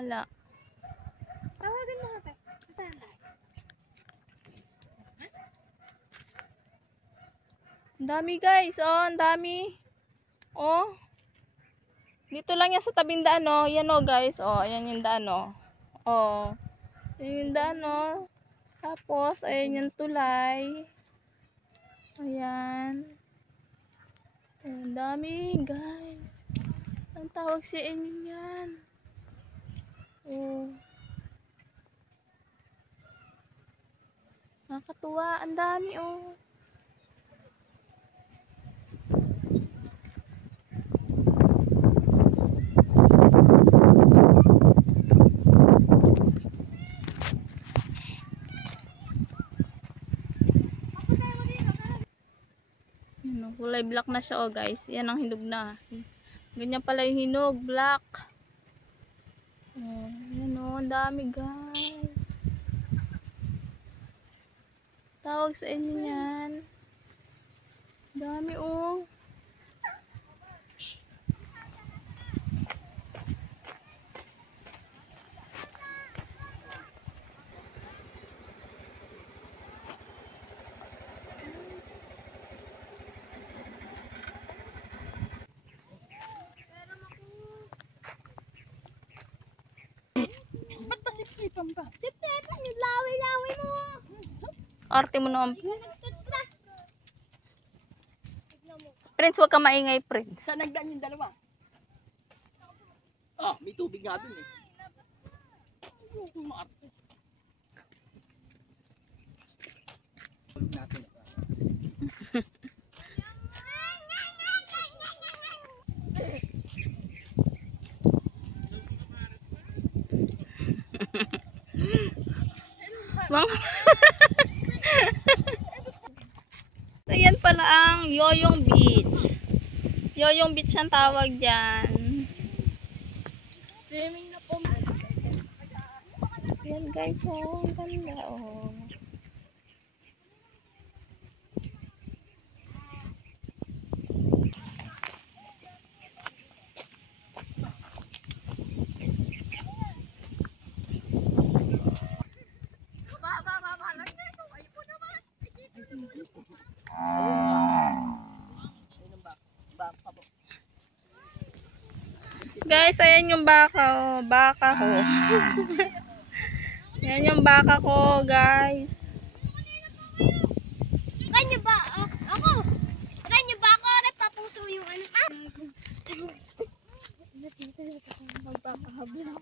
Wala. Tawagin mo nga, saan? Ang dami guys, oh, ang dami. Oh. Dito lang yan sa tabing daan, oh. Yan, oh, guys. Oh, ayan yung daan, oh. Oh. Ayan yung daan, oh. Tapos, ayan yung tulay. Ayan. Ang dami, guys. Ang tawag sa inyo yan. Oh. Nakakatuwa. Ang dami, oh. Kulay black na siya, oh, guys. Yan ang hinog na. Ganyan pala yung hinog, black. Oh, yan, oh, ang dami, guys. Tawag sa inyo yan. Dami, oh. Ba't ba sipsipan pa? Sipsipan, yung laway-laway mo. Arte mo naman. Prince, huwag ka maingay, Prince. Saan nagdaan yung dalawa? Ah, may tubig nga dun eh. Maarte. Natin. So, yan pala ang Yoyong Beach. Yoyong Beach ang tawag dyan. Swimming na po. Yan guys, oh. Ang ganda, oh. Guys, ayan yung baka, oh. Baka ko. Ayan yung baka ko, guys. Kanyo ba? Ako! Kanyo ba ako? Nagpapuso yung ano? Magbakahabla.